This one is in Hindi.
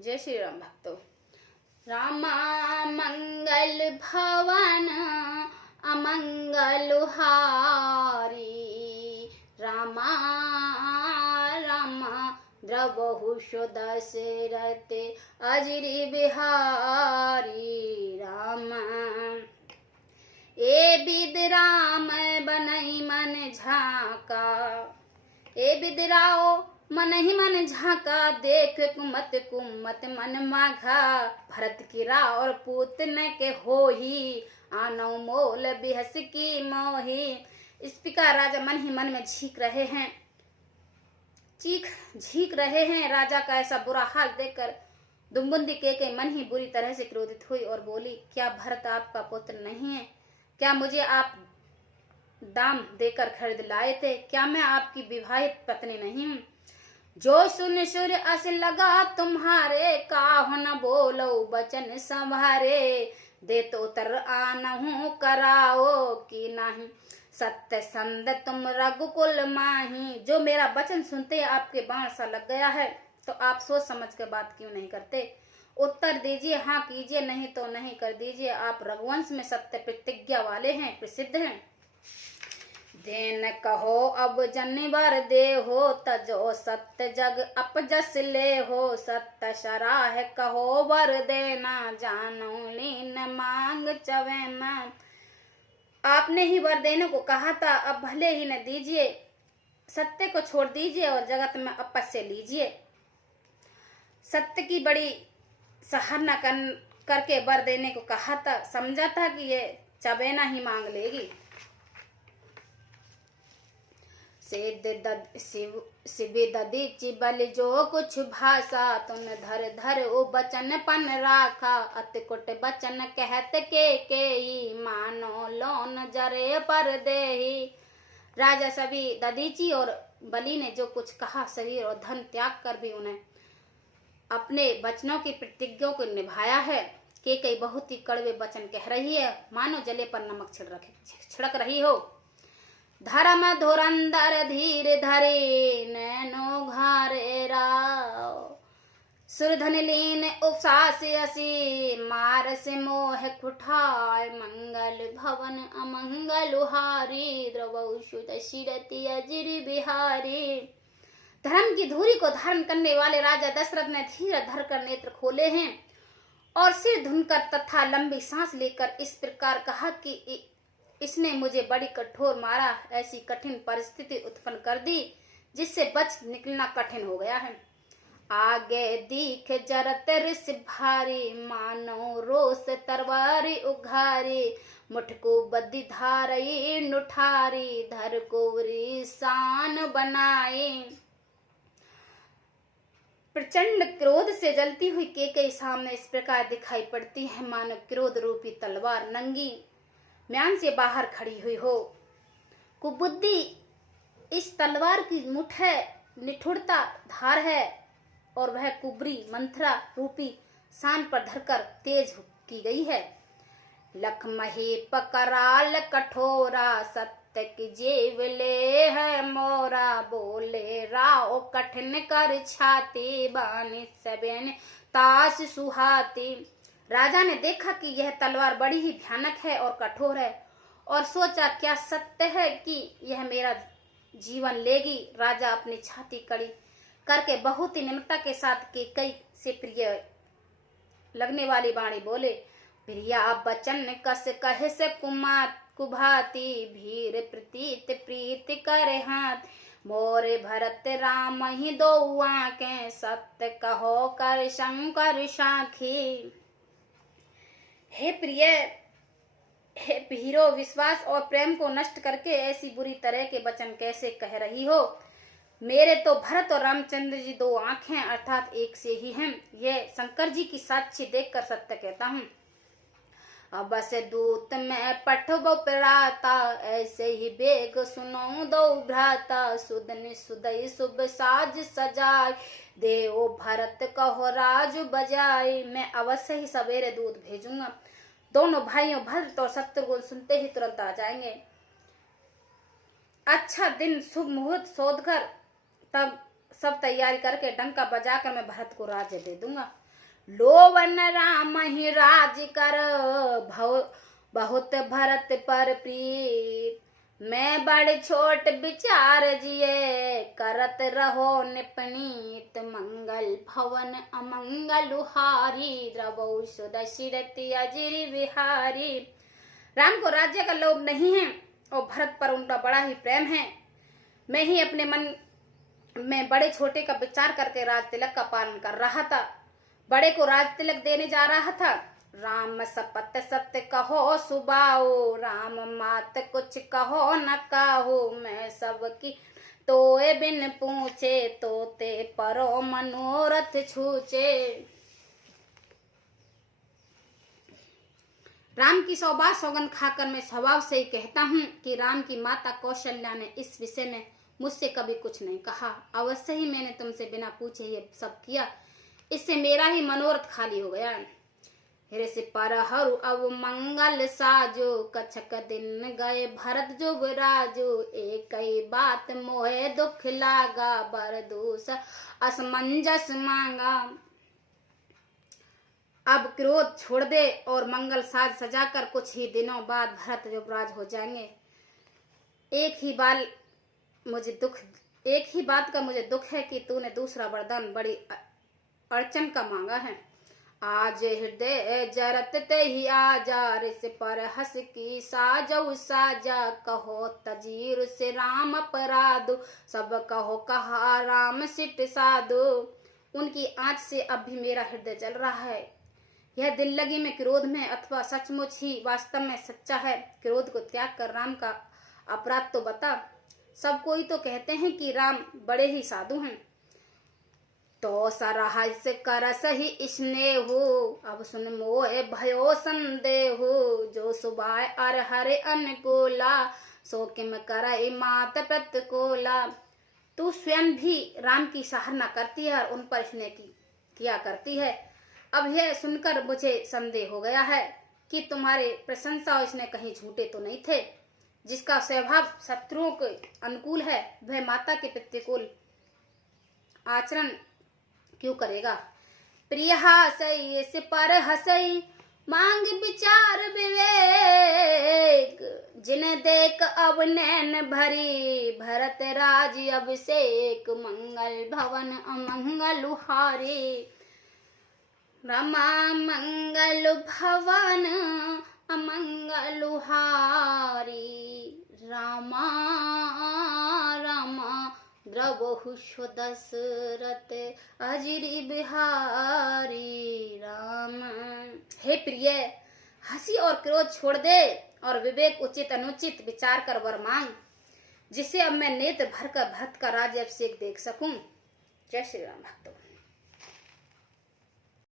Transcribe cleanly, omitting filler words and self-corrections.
जय श्री राम भक्तों। रामा मंगल भवन अमंगल हारी, रामा रामा द्रवहु दशरथ अजरी बिहारी, रामा ए बिद राम बनई मन झाका, ए बिद राओ मन ही मन झाका, देख कुमत कुमत मन माघा, भरत की रा और पूतन के हो ही, आनो मोल बिहस की मोही। इस प्रकार राजा मन ही मन में झीक रहे हैं। राजा का ऐसा बुरा हाल देखकर दुम्बुंदी के मन ही बुरी तरह से क्रोधित हुई और बोली, क्या भरत आपका पुत्र नहीं है? क्या मुझे आप दाम देकर खरीद लाए थे? क्या मैं आपकी विवाहित पत्नी नहीं हूँ? जो सुन सुर अस लगा तुम्हारे, काहु न बोलो बचन संभारे, दे तो उतर आनहु कराओ कि नहीं, सत्य संद तुम रघुकुल माही। जो मेरा वचन सुनते आपके बाण सा लग गया है, तो आप सोच समझ के बात क्यों नहीं करते? उत्तर दीजिए, हाँ कीजिए, नहीं तो नहीं कर दीजिए। आप रघुवंश में सत्य प्रतिज्ञा वाले हैं, प्रसिद्ध हैं। देन कहो अब जनिवर दे हो, तजो सत्य जग अपजस ले हो, सत्य सराह कहो वर देना, जानो लीन मांग चवे में। आपने ही वर देने को कहा था, अब भले ही न दीजिए, सत्य को छोड़ दीजिए और जगत में अपस्य लीजिए। सत्य की बड़ी सराहना करके वर देने को कहा था, समझा था कि ये चबेना ही मांग लेगी। शिव ददी चिबल जो कुछ भाषा, तुम धर धर ओ बचन पन राखा, अतकुट बचन कहत के मानो लोन जरे पर देही। राजा सभी ददीची और बलि ने जो कुछ कहा, शरीर और धन त्याग कर भी उन्हें अपने वचनों की प्रतिज्ञा को निभाया है। के कई बहुत ही कड़वे वचन कह रही है, मानो जले पर नमक छिड़क रही हो। धर्म धुरंधर धीर धरे, नैनो घारे राव, सुरधन लीन उपसास असी, मार से मोह कुठार, मंगल भवन अमंगल हारी, द्रवहु दशरथ अजरी बिहारी। धर्म की धुरी को धारण करने वाले राजा दशरथ ने धीरे धर कर नेत्र खोले हैं और सिर धुनकर तथा लंबी सांस लेकर इस प्रकार कहा कि इसने मुझे बड़ी कठोर मारा, ऐसी कठिन परिस्थिति उत्पन्न कर दी जिससे बच निकलना कठिन हो गया है। आगे दीख जरत रिस भारी, मानो रोस तरवारी उघारी, मुठको बद्दी धारई नुठारी, धर को शान बनाए। प्रचंड क्रोध से जलती हुई केकई सामने इस प्रकार दिखाई पड़ती है, मानो क्रोध रूपी तलवार नंगी म्यान से बाहर खड़ी हुई हो। कुबुद्धि इस तलवार की मुठ है, निठुरता धार है, और वह कुबरी मंथरा रूपी शान पर धरकर तेज की गई है। लखमही पकराल कठोरा, सत्य की जेब ले है मोरा, बोले राव कठिन कर छाती, बानी सबेन तास सुहाती। राजा ने देखा कि यह तलवार बड़ी ही भयानक है और कठोर है, और सोचा क्या सत्य है कि यह मेरा जीवन लेगी। राजा अपनी छाती कड़ी करके बहुत ही निम्रता के साथ केकई से प्रिय लगने वाली वाणी बोले, प्रिया बचन कस कहे से कुभाती, भीर प्रतीत प्रीत करे हाथ, मोरे भरत राम ही दो आंखें, सत्य कहो कर शंकर साखी। हे प्रिय, हे हीरो, विश्वास और प्रेम को नष्ट करके ऐसी बुरी तरह के वचन कैसे कह रही हो? मेरे तो भरत और रामचंद्र जी दो आंखें अर्थात एक से ही हैं। यह शंकर जी की साक्षी देखकर सत्य कहता हूँ। अब से दूत में पठबो प्राता, ऐसे ही बेग सुनो दो भ्राता, सुदन सुदय शुभ साज सजाय, देव भरत कहो राज बजाय। मैं अवश्य ही सवेरे दूत भेजूंगा, दोनों भाइयों भरत और शत्रुघ्न सुनते ही तुरंत आ जाएंगे। अच्छा दिन शुभ मुहूर्त शोधकर तब सब तैयारी करके डंका बजाकर मैं भरत को राज्य दे दूंगा। लोवन राम ही राज कर बहुत भरत पर प्रीत। मैं बड़ छोट विचार जिए करत रहो निपनीत। मंगल भवन अमंगल हारी द्रवौ सुदशरथि अजिर बिहारी। राम को राज्य का लोभ नहीं है और भरत पर उनका बड़ा ही प्रेम है। मैं ही अपने मन में बड़े छोटे का विचार करके राज तिलक का पालन कर रहा था। बड़े को राज तिलक देने जा रहा था। राम सपत सत्य कहो सुबाओ, राम मात कुछ कहो न काहो। मैं सबकी तोए बिन पूछे, तोते परो मनोरथ छूचे। राम की सौगंध खाकर मैं स्वभाव से ही कहता हूँ कि राम की माता कौशल्या ने इस विषय में मुझसे कभी कुछ नहीं कहा। अवश्य ही मैंने तुमसे बिना पूछे ये सब किया, इससे मेरा ही मनोरथ खाली हो गया। ऋषि पर हरु अब मंगल साजो, कछक दिन गए भरत जुगराजो। एक ही बात मोहे दुख लागा, बर दूस असमंजस मांगा। अब क्रोध छोड़ दे और मंगल साज सजाकर कुछ ही दिनों बाद भरत युवराज हो जाएंगे। एक ही बात का मुझे दुख है कि तूने दूसरा वरदान बड़ी अड़चन का मांगा है। आज हृदय जरत ते ही आजा, ऋषि पर हंस की साजऊ साजा। कहो तजीर से राम अपराधो, सब कहो कहा राम सिट साधो। उनकी आंच से अब भी मेरा हृदय जल रहा है। यह दिल लगी में क्रोध में अथवा सचमुच ही वास्तव में सच्चा है। क्रोध को त्याग कर राम का अपराध तो बता। सब कोई तो कहते हैं कि राम बड़े ही साधु हैं। तो सरहस कर सही स्नेह हो, अब सुन मोह भयो संदेह हो। जो सुबाय अर हरे अनुकूला, सो किम करई मात प्रतिकूला। तू स्वयं भी राम की सराहना करती है और उन पर स्नेह किया करती है। अब यह सुनकर मुझे संदेह हो गया है कि तुम्हारे प्रशंसा और स्नेह कहीं झूठे तो नहीं थे। जिसका स्वभाव शत्रुओं के अनुकूल है, वह माता के प्रतिकूल आचरण क्यों करेगा। प्रिय हसई इस पर हसई, मांग विचार विवेक। जिन देख अब नैन भरी, भरत राज अभिषेक। मंगल भवन अमंगल हारे, रमा मंगल भवन अमंगल हारी। रामा रामा द्रवहु दशरथ अजिर बिहारी। राम। हे प्रिय, हंसी और क्रोध छोड़ दे और विवेक उचित अनुचित विचार कर वर मांग, जिससे अब मैं नेत्र भरकर भरत का राज्य अभिषेक देख सकूं। जय श्री राम भक्तों।